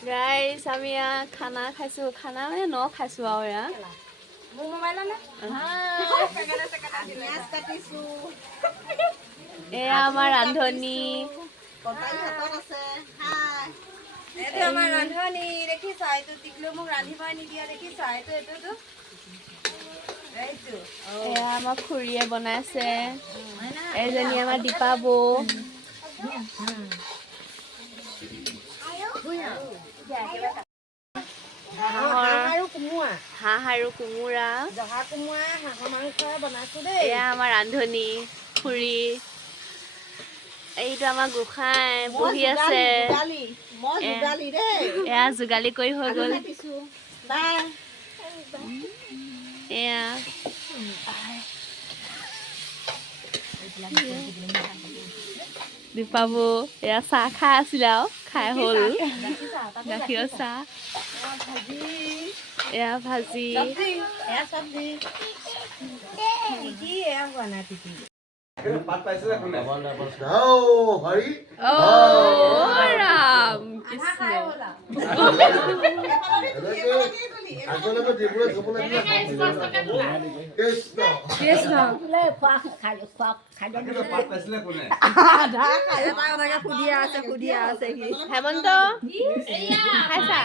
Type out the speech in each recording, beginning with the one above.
গাইছ আমি খানা খাইছো খানা মানে ন খাইছো আৰু এয়া এয়া আমাৰ ৰান্ধনী আমাৰ ৰান্ধনী দেখিছা এইটো টিকলো মোক ৰান্ধিব নিদিয়া দেখিছা এইটো এয়া আমাৰ খুৰীয়ে বনাইছে এজনী আমাৰ দীপা বৌ হাঁহ আৰু কোমোৰা এয়া আমাৰ ৰান্ধনী খুৰী এইটো আমাৰ গোসাঁই বহি আছে এয়া যোগালী কৰি হৈ গ'ল এয়া দীপা বৌ এয়া চাহ খাই আছিলে আৰু খাই হ'ল গাখীৰৰ চাহ এয়া ভাজি পাত পাইছিলে কোনে ৰাম কৃষ্ণ পাত পাইছিলে কোনে হেমন্ত খাইছা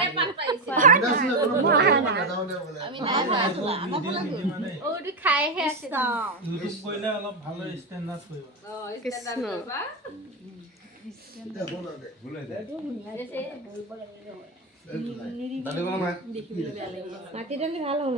খাইহে আছে ইউটিউব কৰিলে অলপ ভাল ষ্টেণ্ডাৰ্ড কৰিব কৃষ্ণ মাটি দালি ভাল হ'ল